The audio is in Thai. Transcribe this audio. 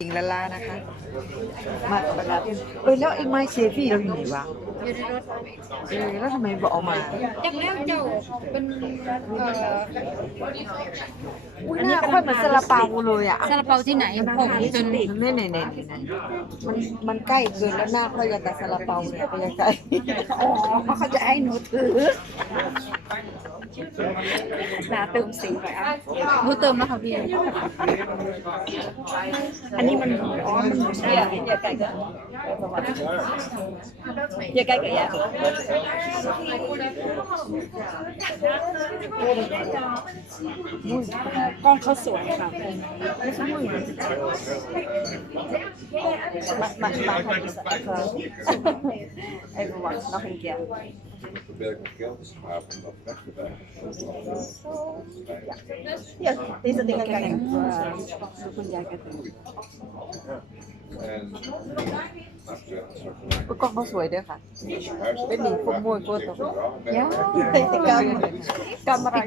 จริงละล่านะคะ มากับลาเออแล้วไอ้ไม้เซฟี่เราอยู่ไหนวะ อยู่ในรถเออแล้วทำไมบอกเอามา จากแล้วเจ้าเป็นเอ่ออุ้ยหน้าค่อยเหมือนซาลาเปาเลยอะซาลาเปาที่ไหนผมจนมันไม่ไหนไหนไหนมันมันใกล้เกินแล้วหน้าค่อยยังกับซาลาเปาเนี่ยไปยังไงอ๋อเขาจะให้หนูถือหนาเติมสีไปอะหนูเติมแล้วค่ะพี่ อันนี้มันอ๋อมันเฮียเฮียไก่ก็เฮียไก่ก็แย่กล้องเขาสวยค่ะมามามาทำกิสเออ everyone nothing here verwerking geld is maar om dat weg te werken. Ja, deze dingen kan ik En kan wel zo gaan. Ik ben niet voor mooi voor Ja, ik kan. Camera.